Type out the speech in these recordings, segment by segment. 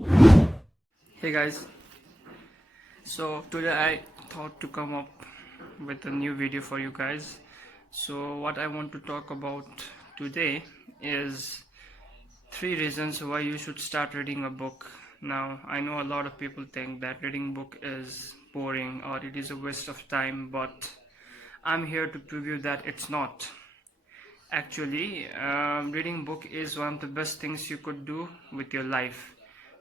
Hey guys, so today I thought to come up with a new video for you guys. So what I want to talk about today is three reasons why you should start reading a book. Now I know a lot of people think that reading book is boring or it is a waste of time, but I'm here to prove you that it's not. Actually, reading book is one of the best things you could do with your life.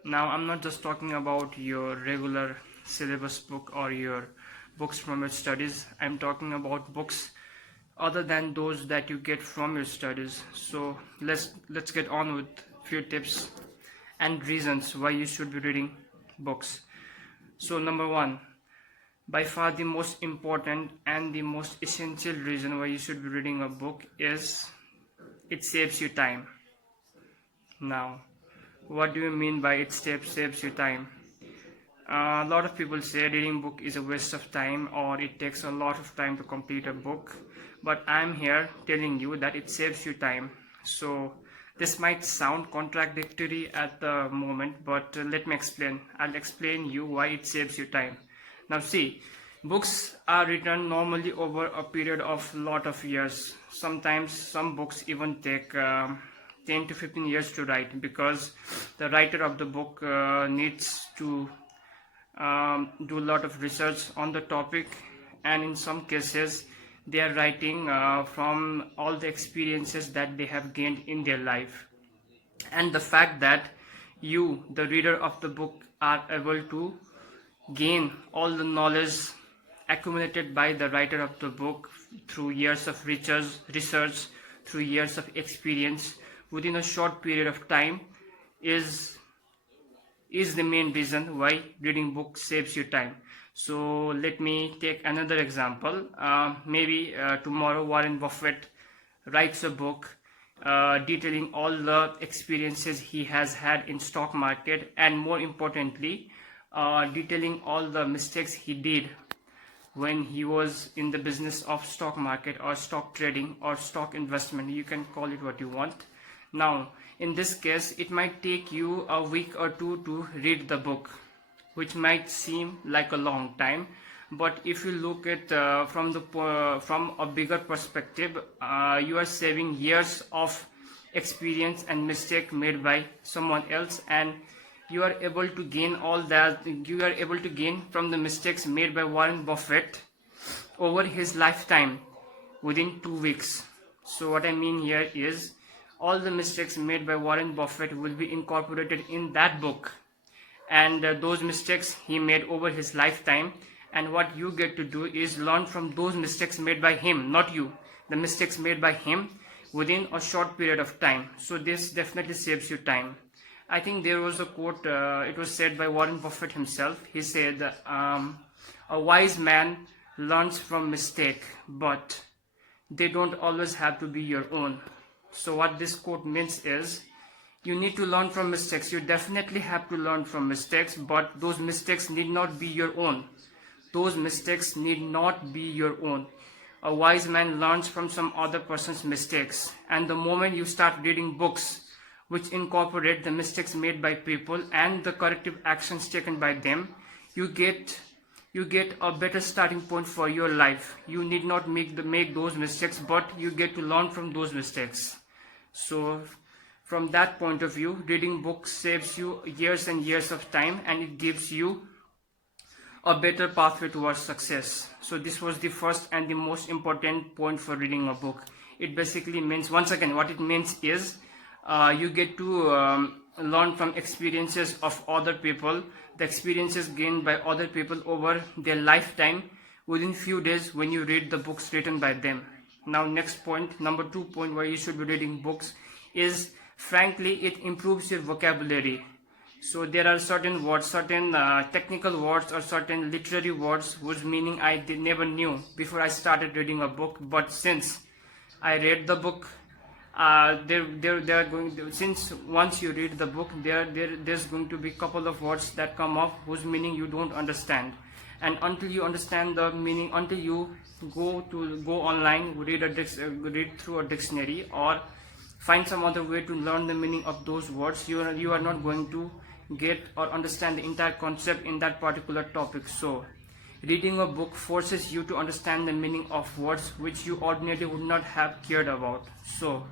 Now, I'm not just talking about your regular syllabus book or your books from your studies. I'm talking about books other than those that you get from your studies. So let's get on with few tips and reasons why you should be reading books. So number one, by far the most important and the most essential reason why you should be reading a book is it saves you time. Now, what do you mean by it saves you time? A lot of people say reading book is a waste of time or it takes a lot of time to complete a book, but I'm here telling you that it saves you time. So this might sound contradictory at the moment, but let me explain. I'll explain you why it saves you time. Now see, books are written normally over a period of lot of years. Sometimes some books even take 10 to 15 years to write because the writer of the book needs to do a lot of research on the topic, and in some cases they are writing from all the experiences that they have gained in their life. And the fact that you, the reader of the book, are able to gain all the knowledge accumulated by the writer of the book through years of research, through years of experience within a short period of time is the main reason why reading book saves you time. So let me take another example. Maybe tomorrow Warren Buffett writes a book detailing all the experiences he has had in stock market, and more importantly detailing all the mistakes he did when he was in the business of stock market or stock trading or stock investment. You can call it what you want. Now in this case it might take you a week or two to read the book, which might seem like a long time, but if you look at from a bigger perspective, you are saving years of experience and mistake made by someone else, and you are able to gain all that you are able to gain from the mistakes made by Warren Buffett over his lifetime within 2 weeks. So what I mean here is all the mistakes made by Warren Buffett will be incorporated in that book, and those mistakes he made over his lifetime, and what you get to do is learn from those mistakes made by him, not you, the mistakes made by him within a short period of time. So this definitely saves you time. I think there was a quote, it was said by Warren Buffett himself. He said, a wise man learns from mistake, but they don't always have to be your own. So what this quote means is, you need to learn from mistakes. You definitely have to learn from mistakes, but those mistakes need not be your own. Those mistakes need not be your own. A wise man learns from some other person's mistakes, and the moment you start reading books which incorporate the mistakes made by people and the corrective actions taken by them, you get a better starting point for your life. You need not make those mistakes, but you get to learn from those mistakes. So from that point of view, reading books saves you years and years of time, and it gives you a better pathway towards success. So this was the first and the most important point for reading a book. It basically means, once again, what it means is you get to learn from experiences of other people, the experiences gained by other people over their lifetime within few days when you read the books written by them. Now next point, number 2 point why you should be reading books is, frankly, it improves your vocabulary. So there are certain words, certain technical words or certain literary words whose meaning I never knew before I started reading a book, but since I read the book, since once you read the book, there's going to be couple of words that come up whose meaning you don't understand, and until you understand the meaning, until you go online, read through a dictionary or find some other way to learn the meaning of those words, you are not going to get or understand the entire concept in that particular topic. So reading a book forces you to understand the meaning of words which you ordinarily would not have cared about. So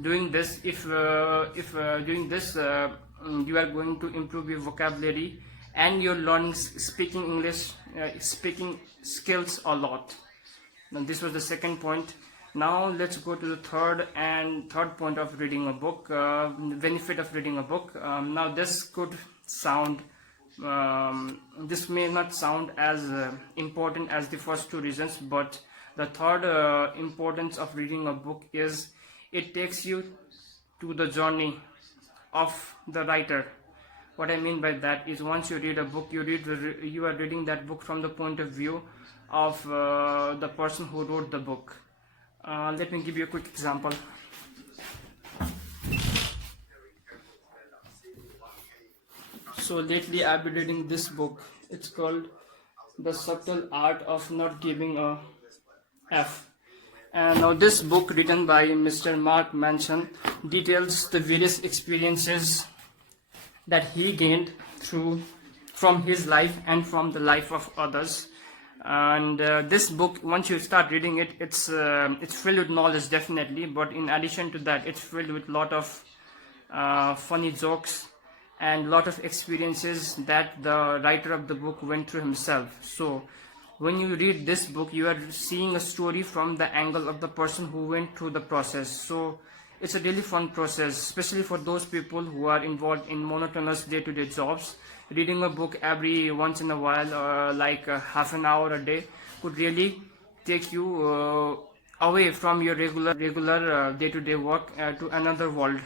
doing this, if doing this you are going to improve your vocabulary and your learning speaking English speaking skills a lot. Now this was the second point. Now let's go to the third point of reading a book, benefit of reading a book. Now this could sound this may not sound as important as the first two reasons, but the third importance of reading a book is it takes you to the journey of the writer. What I mean by that is, once you read a book, you are reading that book from the point of view of the person who wrote the book. Let me give you a quick example. So lately I've been reading this book. It's called The Subtle Art of Not Giving a F. And now this book, written by Mr. Mark Manson, details the various experiences that he gained from his life and from the life of others. And this book, once you start reading it, it's filled with knowledge, definitely, but in addition to that, it's filled with a lot of funny jokes and lot of experiences that the writer of the book went through himself. So when you read this book, you are seeing a story from the angle of the person who went through the process. So it's a really fun process, especially for those people who are involved in monotonous day-to-day jobs. Reading a book every once in a while, like half an hour a day, could really take you away from your regular day-to-day work to another world,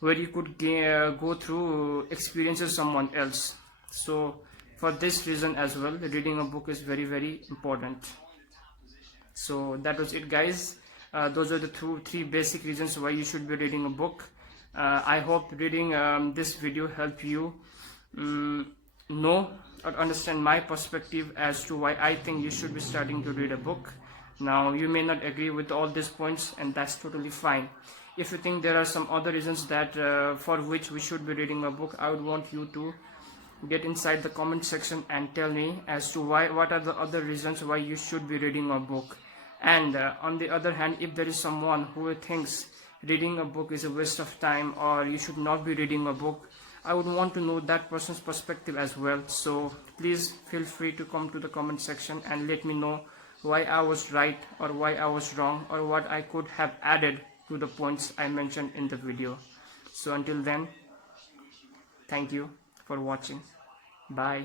where you could go through experiences someone else. So for this reason as well, reading a book is very, very important. So that was it, guys. Those are the three basic reasons why you should be reading a book. I hope reading this video helped you know or understand my perspective as to why I think you should be starting to read a book. Now you may not agree with all these points, and that's totally fine. If you think there are some other reasons that for which we should be reading a book, I would want you to get inside the comment section and tell me as to what are the other reasons why you should be reading a book. And on the other hand, if there is someone who thinks reading a book is a waste of time or you should not be reading a book, I would want to know that person's perspective as well. So please feel free to come to the comment section and let me know why I was right or why I was wrong, or what I could have added to the points I mentioned in the video. So until then, thank you for watching. Bye.